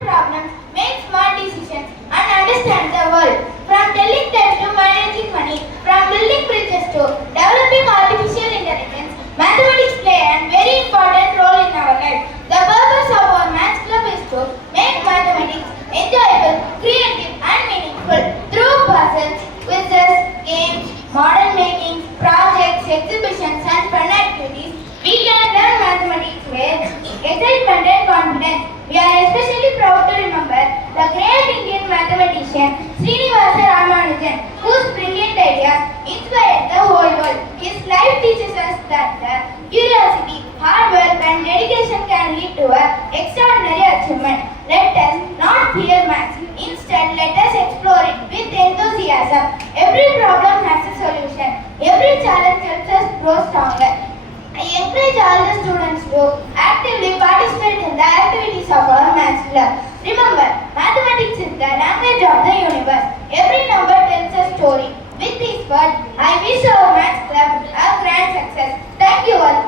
problems, make smart decisions, and understand the world. From telling them to managing money, from building bridges to developing artificial intelligence, mathematics play a very important role in our life. The purpose of our Maths Club is to make mathematics enjoyable, creative, and meaningful through puzzles, quizzes, games, model making, projects, exhibitions, and fun activities. We can learn mathematics with excitement and confidence. We are especially proud to remember the great Indian mathematician Srinivasa Ramanujan, whose brilliant ideas inspired the whole world. His life teaches us that the curiosity, hard work, and dedication can lead to an extraordinary achievement. Let us not fear maths. Instead, let us explore it with enthusiasm. Every problem has a solution. Every challenge helps us grow stronger. I encourage all the students to actively participate in the activities of our Maths Club. Remember, mathematics is the language of the universe. Every number tells a story. With this word, I wish our Maths Club a grand success. Thank you all.